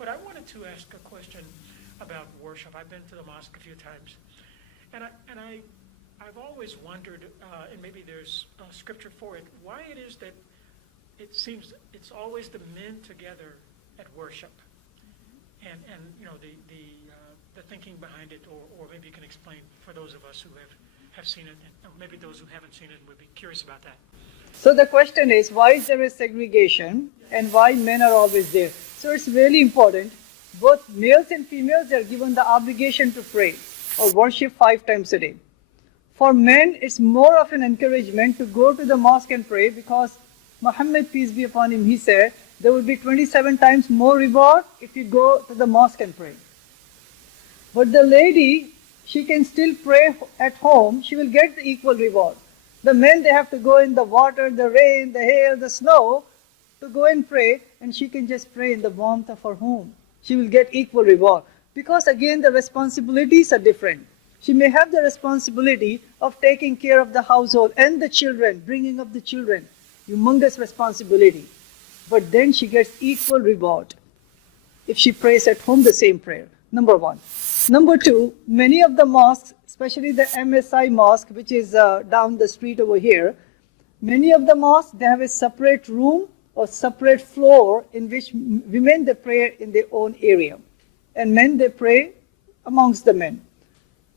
But I wanted to ask a question about worship. I've been to the mosque a few times, and I've always wondered, and maybe there's scripture for it, why it is that it seems it's always the men together at worship, and you know the thinking behind it, or maybe you can explain for those of us who have seen it, and maybe those who haven't seen it would be curious about that. So the question is, why is there a segregation and why men are always there? So it's really important. Both males and females are given the obligation to pray or worship 5 times a day. For men, it's more of an encouragement to go to the mosque and pray, because Muhammad, peace be upon him, he said, there will be 27 times more reward if you go to the mosque and pray. But the lady, she can still pray at home, she will get the equal reward. The men, they have to go in the water, the rain, the hail, the snow to go and pray, and she can just pray in the warmth of her home. She will get equal reward. Because again, the responsibilities are different. She may have the responsibility of taking care of the household and the children, bringing up the children. Humongous responsibility. But then she gets equal reward if she prays at home the same prayer. Number 1. Number 2, many of the mosques, especially the MSI mosque, which is down the street over here, many of the mosques, they have a separate room or separate floor in which women, they pray in their own area. And men, they pray amongst the men.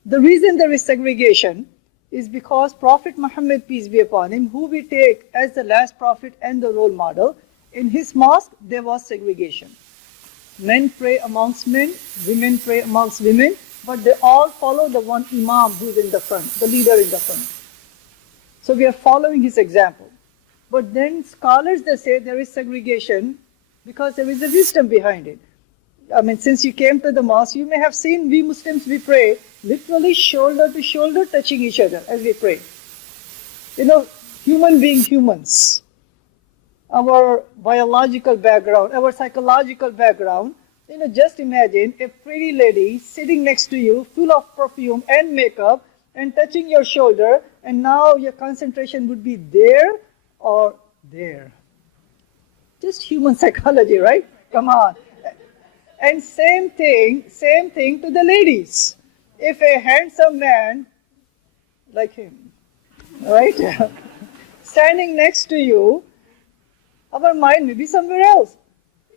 The reason there is segregation is because Prophet Muhammad, peace be upon him, who we take as the last prophet and the role model, in his mosque, there was segregation. Men pray amongst men, women pray amongst women, but they all follow the one imam who's in the front, the leader in the front. So we are following his example. But then scholars, they say there is segregation because there is a wisdom behind it. I mean, since you came to the mosque, you may have seen we Muslims, we pray literally shoulder to shoulder, touching each other as we pray. You know, human being humans, our biological background, our psychological background, you know, just imagine a pretty lady sitting next to you, full of perfume and makeup, and touching your shoulder, and now your concentration would be there or there. Just human psychology, right? Come on. And same thing to the ladies. If a handsome man, like him, right, standing next to you, our mind may be somewhere else.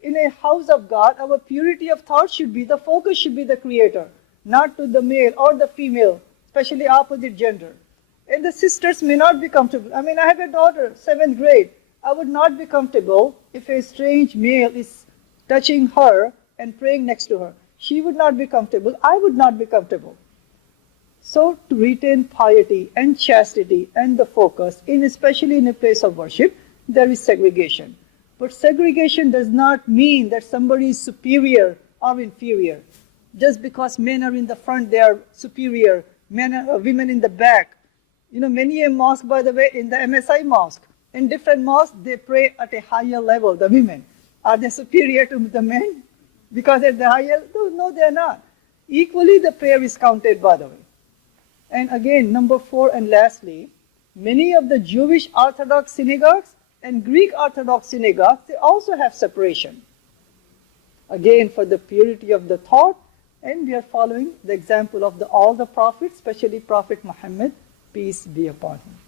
In a house of God, our purity of thought should be, the focus should be the Creator, not to the male or the female, especially opposite gender. And the sisters may not be comfortable. I mean, I have a daughter, 7th grade. I would not be comfortable if a strange male is touching her and praying next to her. She would not be comfortable. I would not be comfortable. So to retain piety and chastity and the focus, especially in a place of worship, there is segregation. But segregation does not mean that somebody is superior or inferior. Just because men are in the front, they are superior. Women in the back. You know, many a mosque, by the way, in the MSI mosque, in different mosques, they pray at a higher level, the women. Are they superior to the men? Because at the higher, no, they are not. Equally, the prayer is counted, by the way. And again, number 4 and lastly, many of the Jewish Orthodox synagogues and Greek Orthodox synagogues, they also have separation. Again, for the purity of the thought, and we are following the example of all the prophets, especially Prophet Muhammad, peace be upon him.